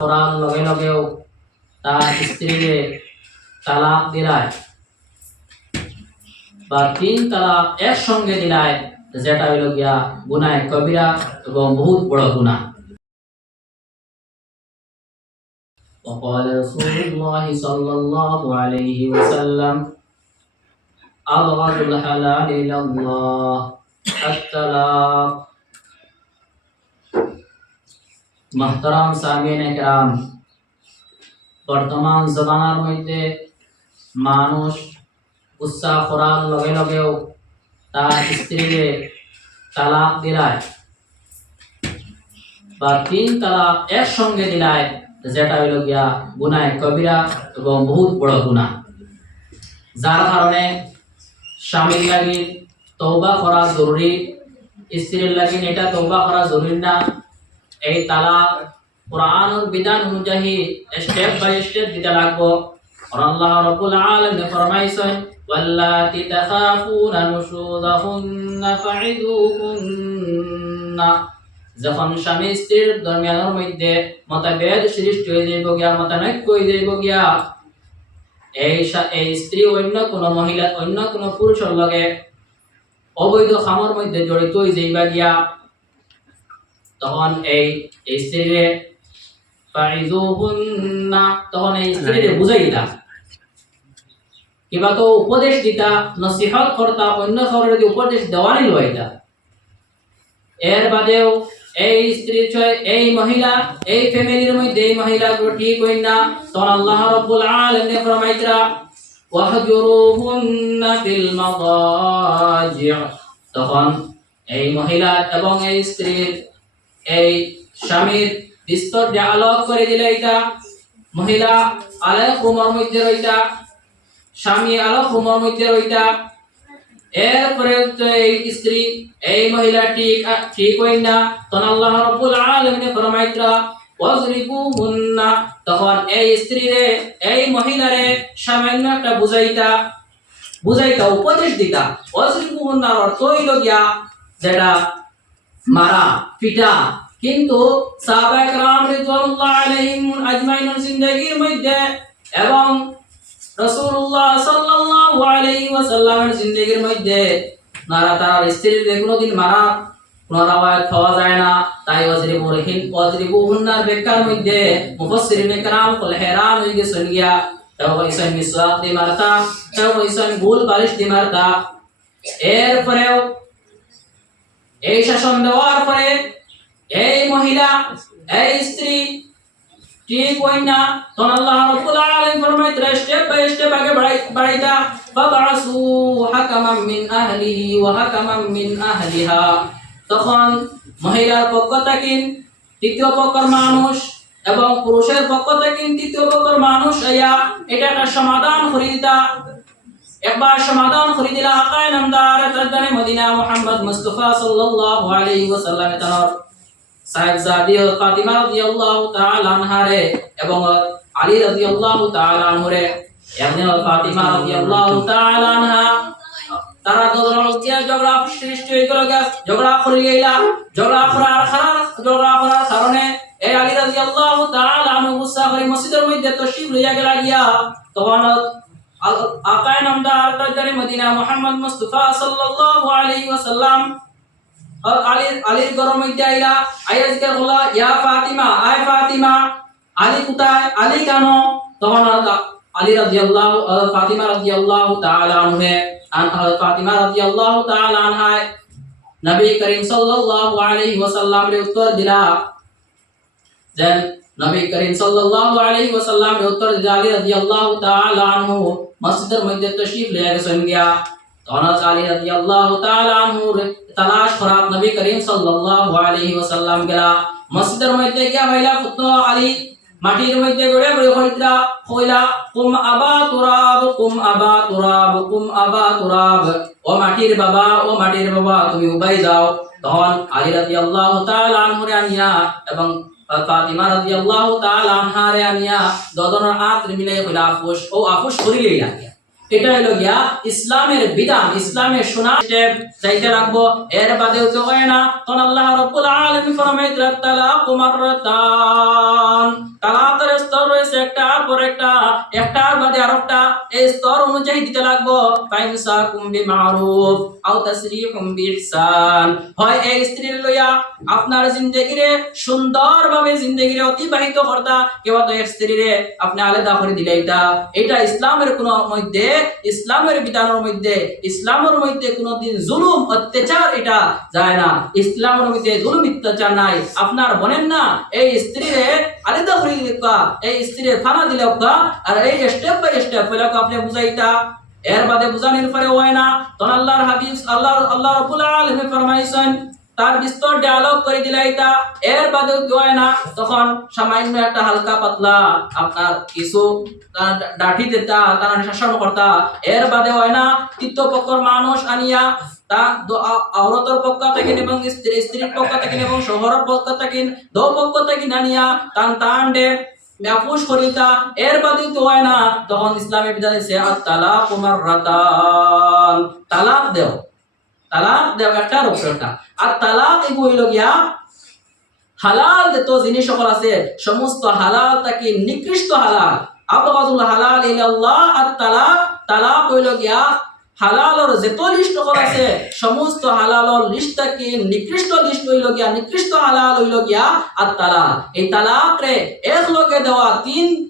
করার লগে লগেও তার স্ত্রীকে তালাক দিলায় বা 3 তালাক একসঙ্গে দিলায়, যেটা হইল গিয়া গুনাহে কবিরা এবং বহুত বড় গুনাহ। وقال رسول الله صلى الله عليه وسلم أبغض الحلال إلى الله الطلاق। محترم সামিন একরাম, বর্তমান জমানার মধ্যে মানুষ উচ্চা করার লগে লগেও তার স্ত্রীকে তালাক দিলায় বা 3 তালাক একসঙ্গে দিলায়, যেটা হইল গিয়া গুনাহে কবিরা এবং বহুত বড় গুনাহ। যার কারণে স্বামীর লাগি তওবা করা জরুরি, স্ত্রীর লাগি এটা তওবা করা জরুরি না। এই তালাক কুরআনের বিধান অনুযায়ী স্টেপ বাই স্টেপ দিতে লাগবো। আল্লাহ রাব্বুল আলামিন ফরমাইছেন, ওয়াল্লাতি তাখাফুনা নুশুযাহুন্না ফাইযুহুন্না। যখন স্বামী স্ত্রীর দরমিয়ানের মধ্যে মতভেদ সৃষ্টি হয়ে যাইব গিয়া, মতানৈক্য হয়ে যাইব গিয়া, এই স্ত্রী অন্য কোনো মহিলা অন্য কোনো পুরুষের লগে অবৈধ কামের মধ্যে জড়িত হয়ে যাইবা গিয়া, তখন এই স্ত্রীরে ফাইযুহুন্না, তখন এই স্ত্রীরে বুঝাই দিতা, কিবা তো উপদেশ দিতা, নসিহত করতা, অন্য কারোর যদি উপদেশ দেওয়ানি লইতা। এর বাদেও এই স্ত্রী এই মহিলা এই ফ্যামিলির মধ্যে এই মহিলা ঠিক হই না, তখন আল্লাহ রাব্বুল আলামিন ফরমাইতরা ওয়াহজুরুহুন্না ফিল মাদাজি', তখন এই মহিলা এবং এই স্ত্রীর এই স্বামীর বিস্তর আলোক করে দিলাইতা। মহিলা আলোক রুমের মধ্যে রইতা, স্বামী আলোক রুমের মধ্যে রইতা। এরপরে এই স্ত্রী এই মহিলা ঠিক হই না, তখন আল্লাহ রাব্বুল আলামিন ফরমাইতরা ওয়াজরিবুহুন্না, তখন এই স্ত্রীরে এই মহিলারে সামান্য একটা বুঝাইতা উপদেশ দিতা। ওয়াজরিবুহুন্নার অর্থ হইল গিয়া যেটা মারা পিটা। কিন্তু সাহাবায়ে কেরাম রিদওয়ানুল্লাহ আলাইহিম আজমাইনের জিন্দেগীর মধ্যে এবং রাসূলুল্লাহ সাল্লাল্লাহু আলাইহি ওয়াসাল্লামের জিন্দেগীর মধ্যে নারা তার স্ত্রীদের কোনোদিন মারা কোনো রাওয়ায়াত পাওয়া যায় না। তাই ওয়াজরিবুহুন্নার ব্যাখ্যার মধ্যে মুফাসসিরিনে কেরাম কল হেরান হয়ে গেছেন গিয়া, তাও কইছেন মিসওয়াক দি মারতা, তাও কইছেন গুল বালিশ দি মারতা। এরপরেও এই শাসন দেওয়ার পরে এই মহিলা এই স্ত্রী ঠিক হই না, তখন আল্লাহ রাব্বুল আলামিন ফরমাইতরা স্টেপ বাই স্টেপ আগে বাড়াইতা, ফাবাসু হাকামান মিন আহলিহি ওয়া হাকামান মিন আহলিহা, তখন মহিলার পক্ষ থেকে তৃতীয় পক্ষের মানুষ এবং পুরুষের পক্ষ থেকে তৃতীয় পক্ষের মানুষ আইয়া এটা একটা সমাধান করে দিতা। একবার সমাধান করে দিলা আকায়ে নামদার তাজদারে মদিনা মুহাম্মদ মুস্তাফা সাল্লাল্লাহু আলাইহি ওয়াসাল্লাম তার সাহেবজাদি ফাতিমা রাদিয়াল্লাহু তাআলা আনহারে এবং আলী রাদিয়াল্লাহু তাআলা আনহুরে। একদিন ফাতিমা রাদিয়াল্লাহু তাআলা আনহা তারা দুজনের মধ্যে ঝগড়া সৃষ্টি হয়ে গেল, ঝগড়া করে গেলা। ঝগড়া করার কারণে এই আলী রাদিয়াল্লাহু তাআলা আনহু গুসা করে মসজিদের মধ্যে তশরিফ লইয়া গেলা গিয়া, তখন আকায়ে নামদার তাজদারে মদিনা মুহাম্মদ মুস্তাফা সাল্লাল্লাহু আলাইহি ওয়াসাল্লাম और আলীর ঘরের মধ্যে আইলা, আইয়া জিজ্ঞাসা করলা, ইয়া ফাতিমা, আয় ফাতিমা, আলী কোথায়, আলী কেন? তখন আলী রাদিয়াল্লাহু ফাতিমা রাদিয়াল্লাহু তাআলা ফাতিমা রাদিয়াল্লাহু তাআলা আনহা নবী করিম সাল্লাল্লাহু আলাইহি ওয়াসাল্লাম এর উত্তর দিলা। দেন নবী করিম সাল্লাল্লাহু আলাইহি ওয়াসাল্লাম এর উত্তর দিলা, আলী রাদিয়াল্লাহু তাআলা আনহু মসজিদের মধ্যে তশরিফ লইয়া গেছেন গিয়া। তখন আলী রাদিয়াল্লাহু তাআলা আনহু তালাশ করা নবী করিম সাল্লাল্লাহু আলাইহি ওয়াসাল্লাম গেলা। মসজিদের মধ্যে গিয়া হইলা পুত্র আলী মাটির মধ্যে গড়ে গড়ে হইলা কুম আবা তুরাব, কুম আবা তুরাব, কুম আবা তুরাব, ও মাটির বাবা তুমি উবাই যাও। তখন আলী রাদিয়াল্লাহু তাআলা আনহু আনিয়া এবং ফাতিমা রাদিয়াল্লাহু তাআলা আনহারে আনিয়া দদনের হাত মিলাই হইলা আফুস করিলেই লাগিয়া। এটা হলো গিয়া ইসলামের বিধান, ইসলামের শোনা স্টেপ যাইতে লাগবো। এর বাদেও তো হয় না। তখন আল্লাহ রাব্বুল আলামিন ফরমাইলেন তালাকু মাররাতান, তালাকের স্তর রয়েছে একটা পর একটা, একটার বাদে আরেকটা, এই স্তর অনুযায়ী দিতে লাগবো। ফাইমসাকুম বিমারুফ আও তাসরিহুম বিইহসান, হয় এই স্ত্রীর লইয়া আপনার জিন্দেগিরে সুন্দরভাবে জিন্দেগিরে অতিবাহিত করতা, কেবা তো এক স্ত্রীরে আপনি আলাদা করে দিলাইতা। এটা ইসলামের কোন মধ্যে, ইসলামের বিধানের মধ্যে, ইসলামের মধ্যে কোনদিন জুলুম অত্যাচার এটা যায় না। ইসলামের মধ্যে জুলুম অত্যাচার নাই। আপনার বলেন না এই স্ত্রীরে আলাদা করে দিলা, এই স্ত্রীর থানা দিলে আর এই স্টেপ বাই স্টেপ আপনি বুঝাইতা। এর বাদে বুঝানোর পরে হয় না, তখন আল্লাহর হাবিব আল্লাহ রাব্বুল আলামিন ফরমাইছেন তার বিস্তর ডায়ালগ করে দিলাইতা। এর বাদে হয় না, তখন সামান্য একটা হালকা পাতলা আপনার কিছু ডাঠি দিতা, তারা শাসন করতা। এর বাদে হয় না, তৃতীয় পক্ষর মানুষ আনিয়া তা আওরতর পক্ষ থেকে এবং স্ত্রীর পক্ষ থেকে এবং শহরের পক্ষ থেকে দো পক্ষ থেকে আনিয়া টান টান ডে মাফুস করিতা। এর বাদে তো হয় না, তখন ইসলামের বিধান আছে আত-তালাকু মাররাতান, তালাক দেও, তালাক দেও একটার উপর একটা। আর তালাক এগো হইল গিয়া হালাল যত জিনিস সকল আছে সমস্ত হালাল তাকে নিকৃষ্ট হালাল, আবগাযুল হালাল ইলাল্লাহ আত-তালাক, তালাক হইল গিয়া হালালর যত লিস্ট সকল আছে সমস্ত হালালর লিস্টটাকে নিকৃষ্ট লিস্ট হইল গিয়া, নিকৃষ্ট হালাল হইল গিয়া আত-তালাক। এই তালাক রে এক লগে দেওয়া,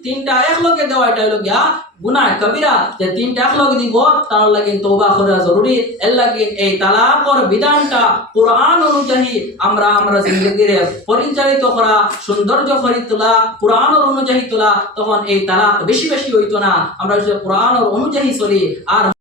তিনটা এক লগে দেওয়া, এটা হইল গিয়া গুনাহ কবিরা। যে তিনটা এক লগে দিব তার লাগি তওবা করা জরুরি। এর লাগি এই তালাকর বিধানটা কুরআন অনুযায়ী আমরা জিন্দেগিরে পরিচালিত করা, সৌন্দর্য করে তোলা, কুরআন অনুযায়ী তোলা, তখন এই তালাক বেশি বেশি হইতো না। আমরা যদি কুরআন অনুযায়ী চলি আর